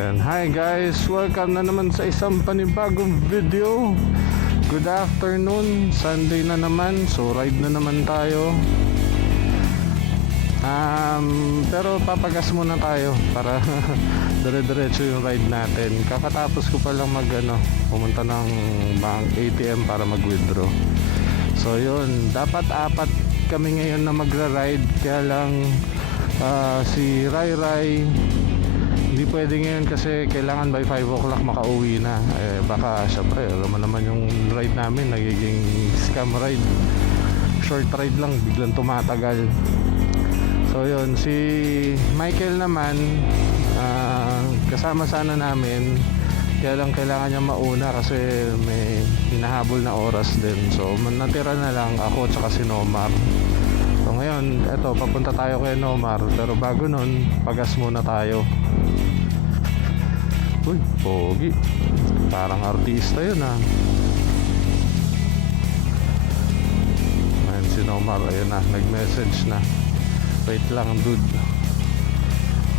And hi guys, welcome na naman sa isang panibagong video. Good afternoon, Sunday na naman, so ride na naman tayo. Pero papagas muna tayo para dire-diretso yung ride natin. Kakatapos ko pa lang pumunta ng bank ATM para mag-withdraw. So yun, dapat apat kami ngayon na magra-ride. Kaya lang si Rai Rai hindi pwede ngayon kasi kailangan by 5 o'clock makauwi na. Baka syempre alam mo naman yung ride namin nagiging scam ride, short ride lang, biglang tumatagal. So yun, si Michael naman kasama sana namin, kaya lang kailangan niya mauna kasi may hinahabol na oras din. So natira na lang ako tsaka si Nomar. So ngayon, eto, papunta tayo kay Nomar. Pero bago nun, pagas muna tayo. Uy, pogi. Parang artista yun ah. Ayan si Nomar, ayun na, nag-message na. Wait lang dude.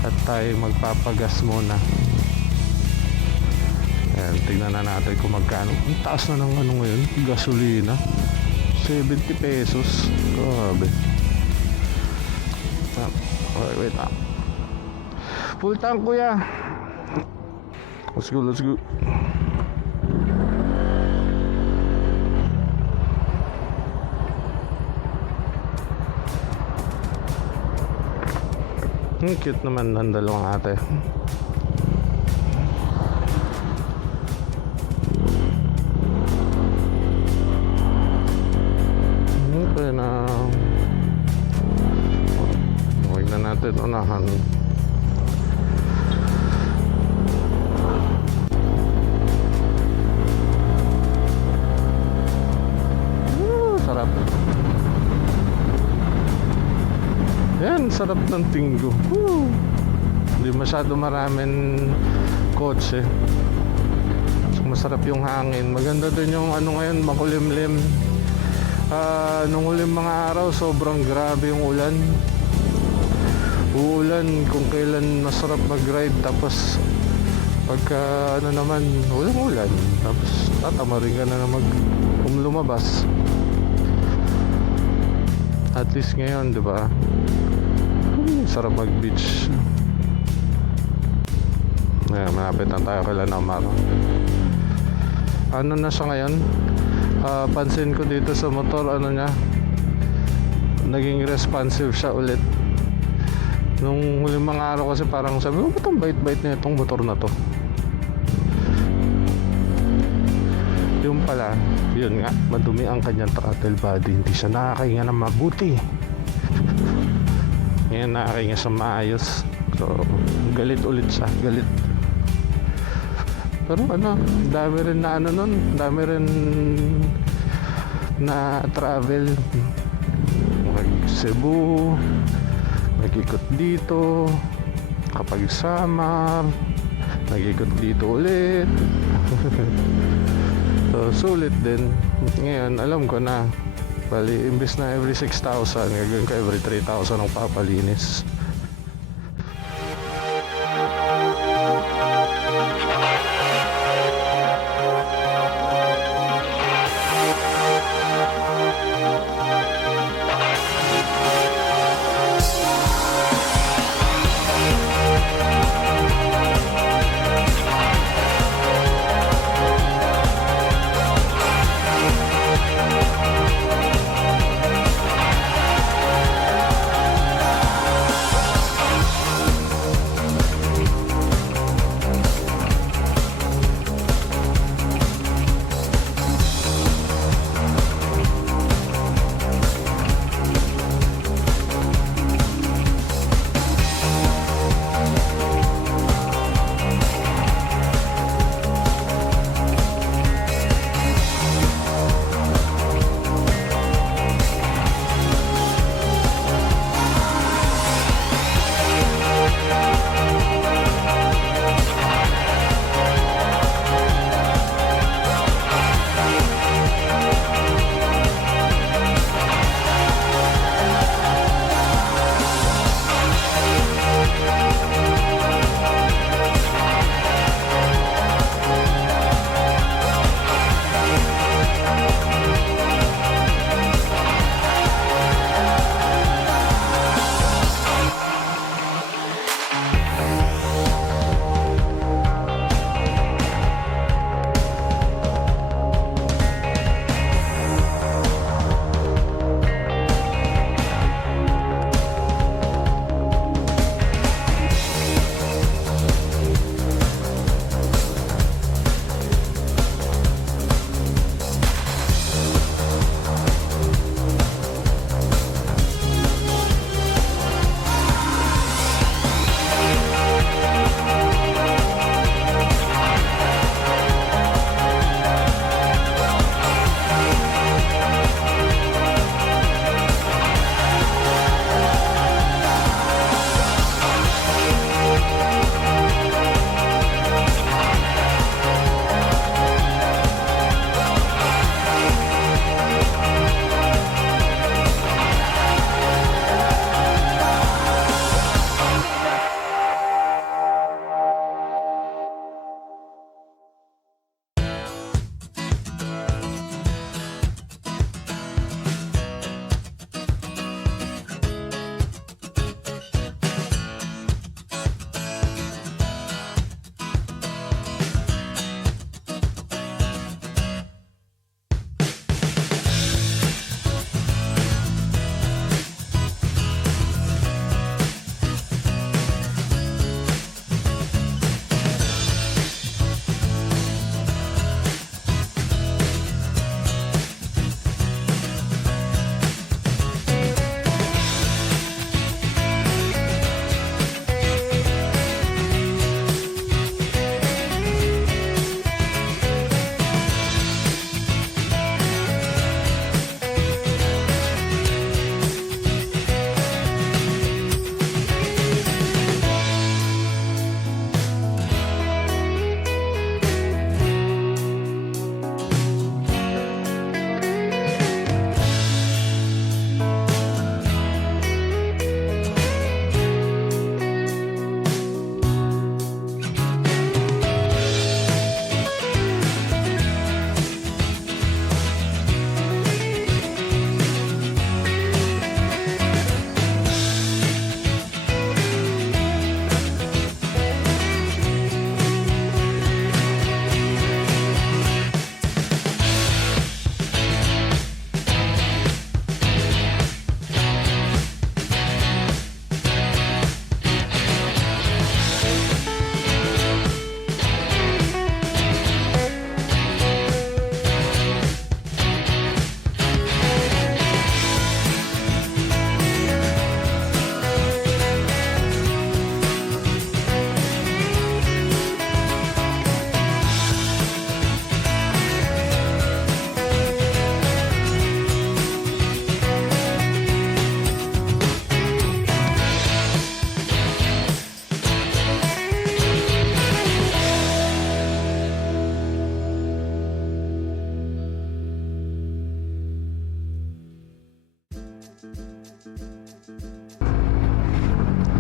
At tayo magpapagas muna. Ayan, tignan na natin kung magkano. Ang taas na ng ngayon, gasolina. 70 pesos. Grabe. Okay, wait lang. Full tank kuya. Let's go, let's go. Cute naman ng dalawang ate. Okay na. Huwag na natin unahan. Sarap. Yan, sarap ng tinggo. Hindi masyado maraming kotse. So, masarap yung hangin. Maganda din yung ngayon, makulimlim. Nung huling mga araw, sobrang grabe yung ulan. Uulan kung kailan masarap mag-ride. Tapos pagka naman, walang ulan. Tapos tatamarin ka na lumabas. At least ngayon, di ba? Sarap mag-beach. Malapit na tayo kay Nomar. Ano na siya ngayon? Pansin ko dito sa motor, niya, naging responsive siya ulit. Nung huling mga araw kasi parang sabi, ba't ang bait-bait na itong motor na to? Yung pala, yun nga, madumi ang kanyang throttle body. Hindi siya nakakahinga ng mabuti. Ngayon nakakahinga siya maayos. So, galit ulit siya, galit. Pero dami rin na nun, dami rin na travel. Cebu, nag-ikot dito, kapag Samar, nag-ikot dito ulit. So, sulit din. Ngayon, alam ko na, bali, imbis na every 6,000, gagawin ko every 3,000 ang papalinis.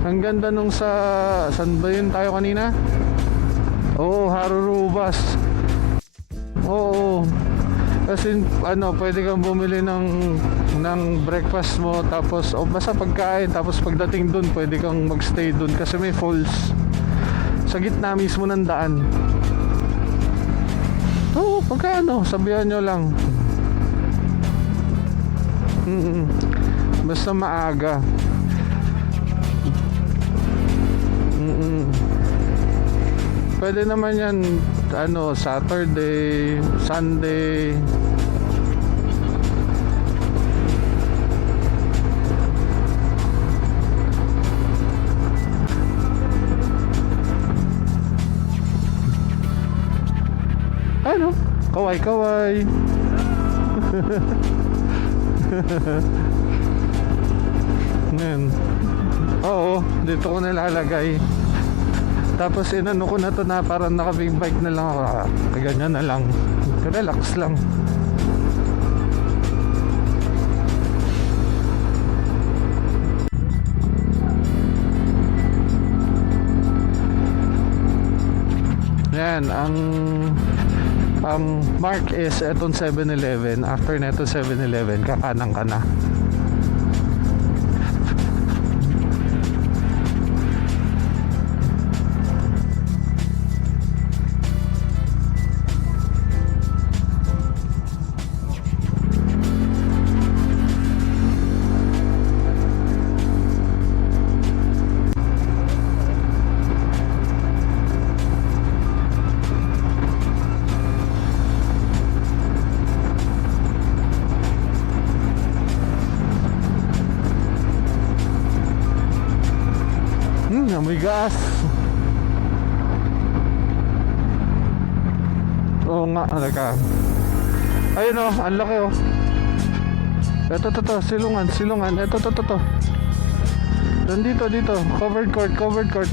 Ang ganda nung saan ba yun tayo kanina? Oo, Harurubas. Oo. Kasi ano, pwede kang bumili ng breakfast mo, tapos basta pagkain, tapos pagdating dun pwede kang magstay dun kasi may falls sa gitna mismo ng daan. Oo, pagkaano, sabihan nyo lang. Basta maaga. Pwede naman yan, ano, Saturday, Sunday. Ano? Kaway-kaway. Yan. Oo, dito ko nilalagay. Tapos inano ko na to na parang naka-big bike na lang ako. Ganyan na lang. Relax lang. Yan, ang mark is etong 7-Eleven. After neto 7-Eleven, kakanan ka na. Amoy gas. Oo nga, alaga. Ayun o, ang laki o. Ito, silungan. Ito. Dito. Covered court.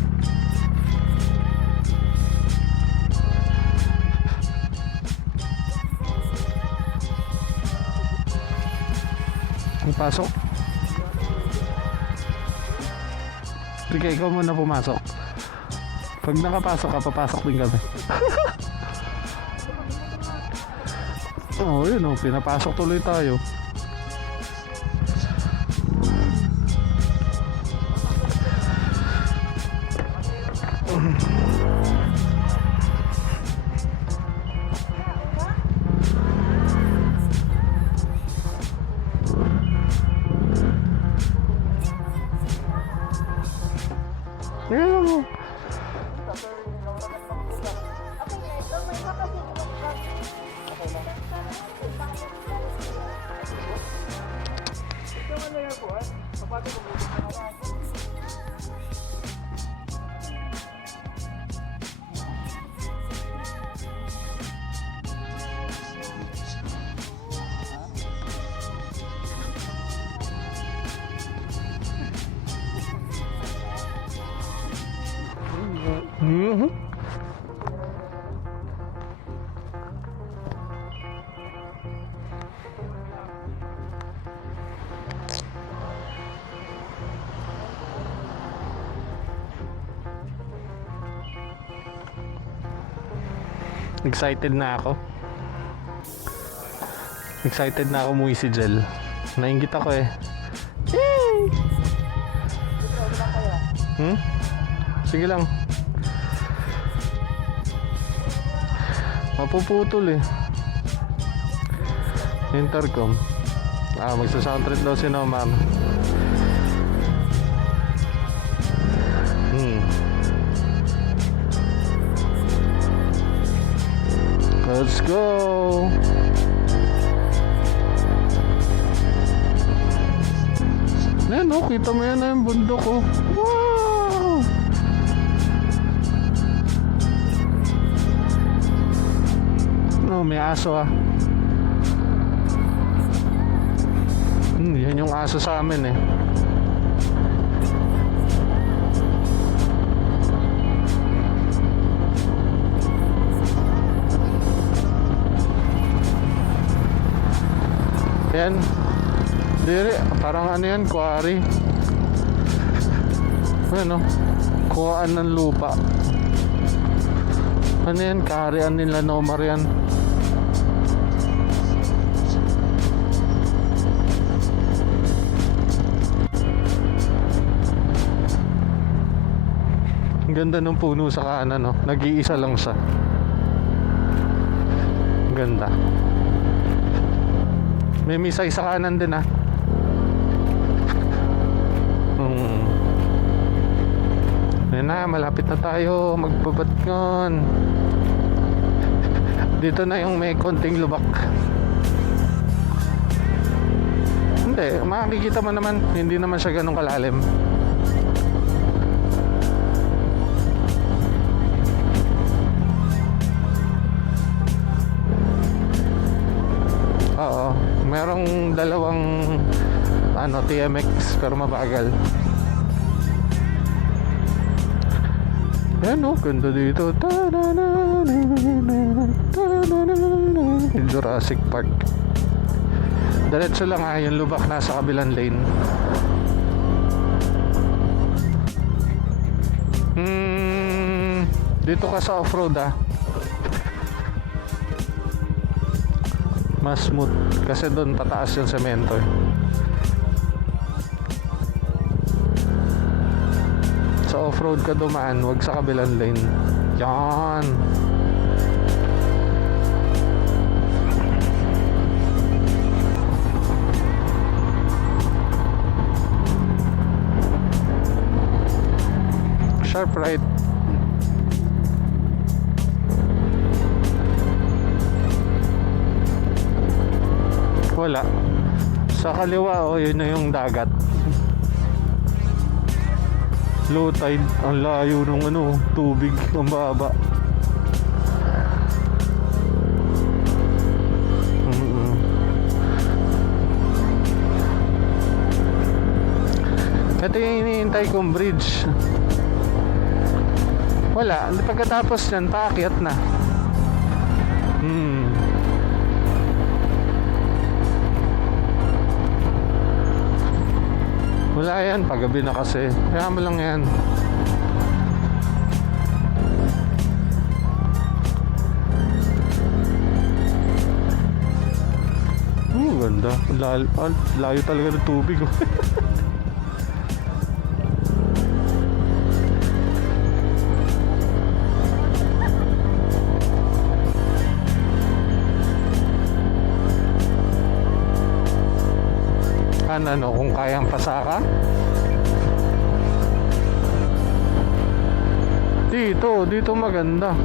May pasok. Sige, ikaw muna pumasok. Pag nakapasok ka, papasok din kami. Oo, yun o, pinapasok tuloy tayo. Ayun. Excited na ako. Umuwi si Jel. Nainggit ako eh. Yay! Sige lang. Mapuputol eh. Intercom. Magsa-sound trip daw si Nomar. Let's go. Ayan o, kita mo yan na yung bundok ko. Wow! Oh, may aso ah. Yan yung aso sa amin eh. Yan. Dire, parang ano yan, quarry. Ano? Kuhaan ng lupa. Ano yan? Kaharian nila Nomar yan. Ang ganda ng puno sa kanan, no? Nag-iisa lang siya. Ang ganda. May misay sa kanan din, ah. Ayan na, malapit na tayo magbabatngon. Dito na yung may konting lubak. Hindi, makikita mo naman, hindi naman siya ganun kalalim. Oo, merong dalawang TMX pero mabagal. Yan, ganda dito. Jurassic Park. Diretso lang, yung lubak nasa kabilang lane. Dito ka sa off-road, mas smooth kasi doon tataas yung semento, Sa off-road ka dumaan, wag sa kabilang lane. Yan. Sharp right. Wala. Sa kaliwa, yun na yung dagat. Low tide. Ang layo nung tubig. Ang baba. Ito yung iniintay kong bridge. Wala. Pagkatapos yan, paakyat na. Wala yan, paggabi na kasi. Kaya mo lang yan. Ganda. Layo talaga ng tubig. Kung kayang pasaka dito maganda.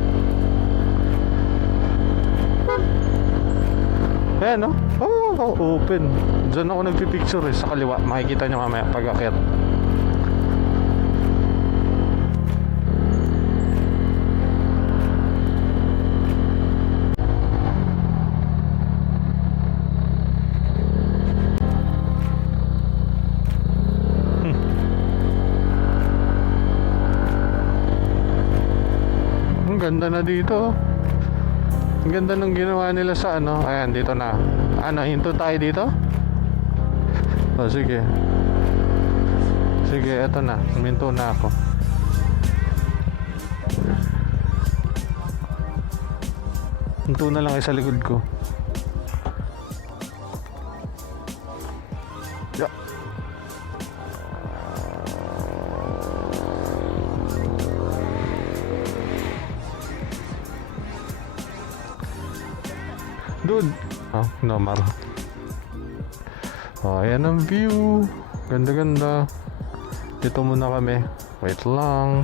Ayan, open. Diyan ako nagpipicture, sa kaliwa. Makikita nyo mamaya pag akyat. Ganda na dito. Ang ganda ng ginawa nila sa ayan, dito na. Hinto tayo dito? Sige. Sige, eto na. Huminto na ako. Hinto na lang kayo sa likod ko. Yeah. Dude. Nomar. Ayan ang view. Ganda-ganda. Dito muna kami. Wait lang.